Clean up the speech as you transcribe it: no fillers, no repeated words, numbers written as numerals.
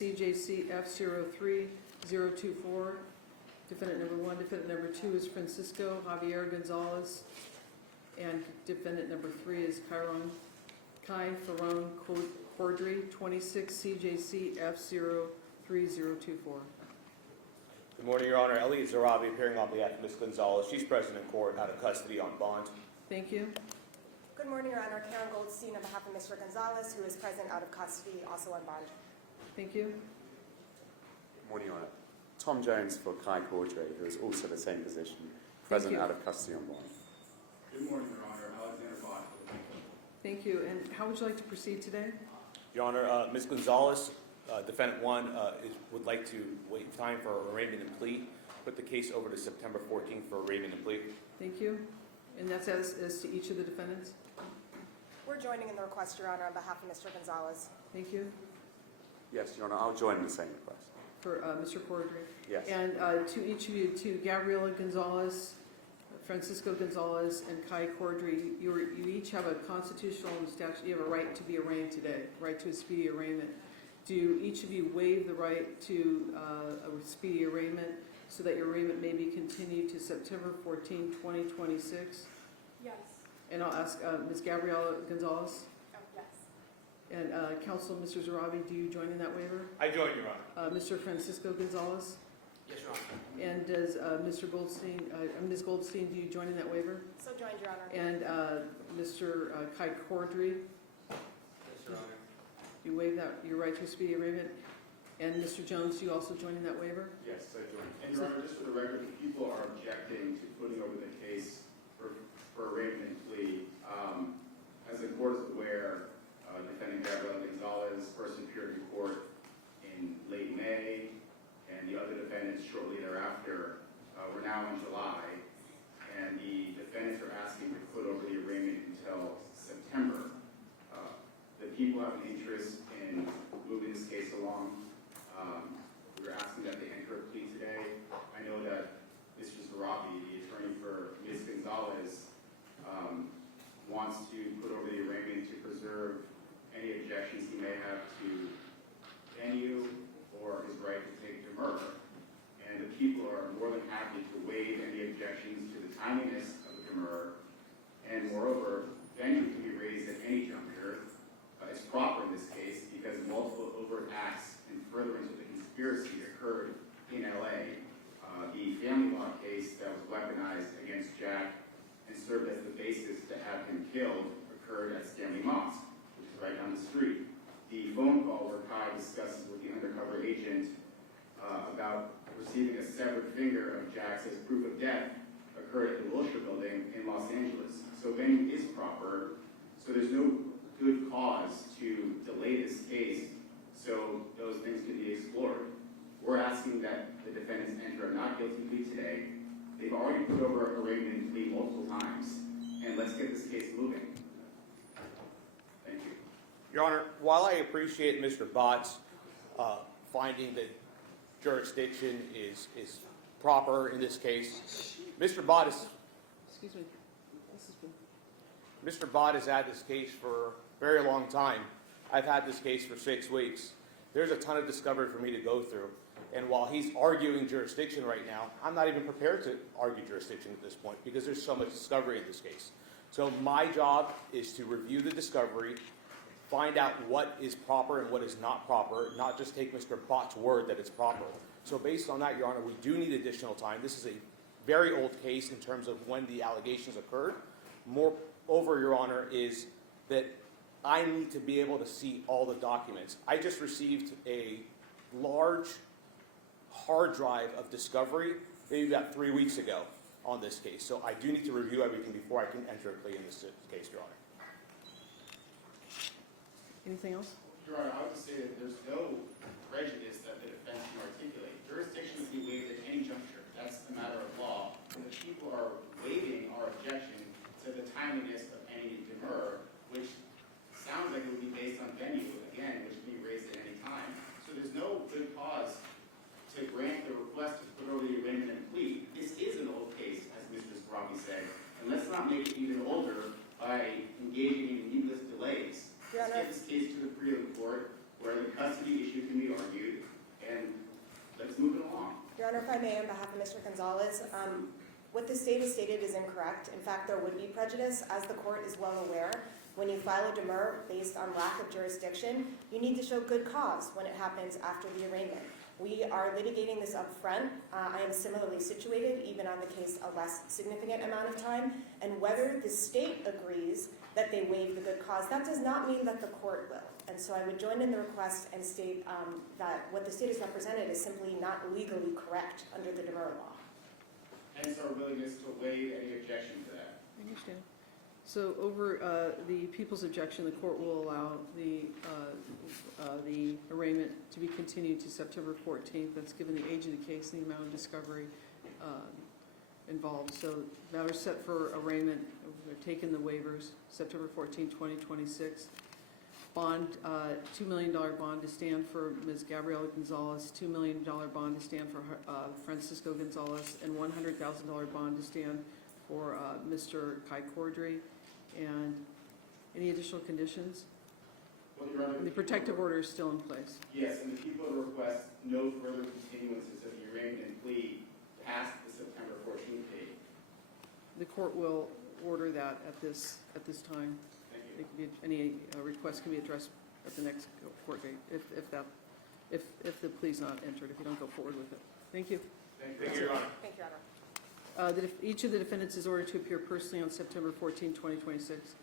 CJC F03024. Defendant number 1. Defendant number 2 is Francisco Javier Gonzalez. And defendant number 3 is Kai Ferron Cordry, 26 CJC F03024. Good morning, Your Honor. Elliot Zarabi appearing on behalf of Ms. Gonzalez. She's present in court out of custody on bond. Thank you. Good morning, Your Honor. Karen Goldstein on behalf of Mr. Gonzalez, who is present out of custody, also on bond. Thank you. Good morning, Your Honor. Tom Jones for Kai Cordray, who is also the same position, present out of custody on bond. Good morning, Your Honor. Alexander Bott. Thank you. And how would you like to proceed today? Your Honor, Ms. Gonzalez, defendant 1, would like to wait time for arraignment and plea. Put the case over to September 14th for arraignment and plea. Thank you. And that's as to each of the defendants? We're joining in the request, Your Honor, on behalf of Mr. Gonzalez. Thank you. Yes, Your Honor, I'll join in the same request. For Mr. Cordray? Yes. And to each of you, to Gabriela Gonzalez, Francisco Gonzalez, and Kai Cordry, you each have a constitutional and statute, you have a right to be arraigned today, right to a speedy arraignment. Do each of you waive the right to a speedy arraignment so that your arraignment may be continued to September 14, 2026? Yes. And I'll ask Ms. Gabriela Gonzalez. Yes. And Counsel, Mr. Zarabi, do you join in that waiver? I join, Your Honor. Mr. Francisco Gonzalez? Yes, Your Honor. And does Mr. Goldstein, Ms. Goldstein, do you join in that waiver? So joined, Your Honor. And Mr. Kai Cordry, Yes, Your Honor. you waive that, your right to a speedy arraignment? And Mr. Jones, do you also join in that waiver? Yes, I join. And Your Honor, just for the record, the people are objecting to putting over the case for arraignment and plea. As the court is aware, defendant Gabriela Gonzalez first appeared in court in late May, and the other defendants shortly thereafter. We're now in July, and the defendants are asking to put over the arraignment until September. The people have an interest in moving this case along. We're asking that they enter a plea today. I know that Mr. Zarabi, the attorney for Ms. Gonzalez, wants to put over the arraignment to preserve any objections he may have to venue or his right to take demur. And the people are more than happy to waive any objections to the timeliness of the demur. And moreover, venue can be raised at any juncture. It's proper in this case because multiple overt acts and furtherance of the conspiracy occurred in LA. The family law case that was weaponized against Jack and served as the basis to have him killed occurred at Stanley Mosque, which is right down the street. The phone call where Kai discusses with the undercover agent about receiving a severed finger of Jack's as proof of death occurred at the Wilshire Building in Los Angeles. So venue is proper. So there's no good cause to delay this case so those things can be explored. We're asking that the defendants enter a not guilty plea today. They've already put over arraignment and plea multiple times, and let's get this case moving. Thank you. Your Honor, while I appreciate Mr. Bott's finding that jurisdiction is proper in this case, Mr. Bott is... Excuse me. Mr. Bott has had this case for a very long time. I've had this case for 6 weeks. There's a ton of discovery for me to go through. And while he's arguing jurisdiction right now, I'm not even prepared to argue jurisdiction at this point because there's so much discovery in this case. So my job is to review the discovery, find out what is proper and what is not proper, not just take Mr. Bott's word that it's proper. So based on that, Your Honor, we do need additional time. This is a very old case in terms of when the allegations occurred. Moreover, Your Honor, is that I need to be able to see all the documents. I just received a large hard drive of discovery maybe about 3 weeks ago on this case. So I do need to review everything before I can enter a plea in this case, Your Honor. Anything else? Your Honor, I would say that there's no prejudice that the defense can articulate. Jurisdiction can be waived at any juncture. That's a matter of law. And the people are waiving our objection to the timeliness of any demur, which sounds like it would be based on venue, again, which can be raised at any time. So there's no good cause to grant the request to put over the arraignment and plea. This is an old case, as Mr. Zarabi said, and let's not make it even older by engaging in needless delays. Let's get this case to the prelim court where the custody issue can be argued, Honor, if I may, on behalf of Mr. Gonzalez, what the state has stated is incorrect. In fact, there would be prejudice, as the court is well aware. When you file a demur based on lack of jurisdiction, you need to show good cause when it happens after the arraignment. We are litigating this up front. I am similarly situated, even on the case a less significant amount of time. And whether the state agrees that they waive the good cause, that does not mean that the court will. And so I would join in the request and state that what the state has represented is simply not legally correct under the demur law. Hence our willingness to waive any objection to that. I understand. So over the people's objection, the court will allow the arraignment to be continued to September 14th. That's given the age of the case and the amount of discovery involved. So matters set for arraignment, we're taking the waivers, September 14, 2026. Bond, $2 million bond to stand for Ms. Gabriela Gonzalez, $2 million bond to stand for Francisco Gonzalez, and $100,000 bond to stand for Mr. Kai Cordry. And any additional conditions? Well, Your Honor, The protective order is still in place. Yes, and the people request no further continuances of the arraignment and plea past the September 14th date. The court will order that at this time. Thank you. It can be, any requests can be addressed at the next court date if the plea's not entered, if you don't go forward with it. Thank you. Thank you, Your Honor. Thank you, Your Honor. Each of the defendants is ordered to appear personally on September 14, 2026.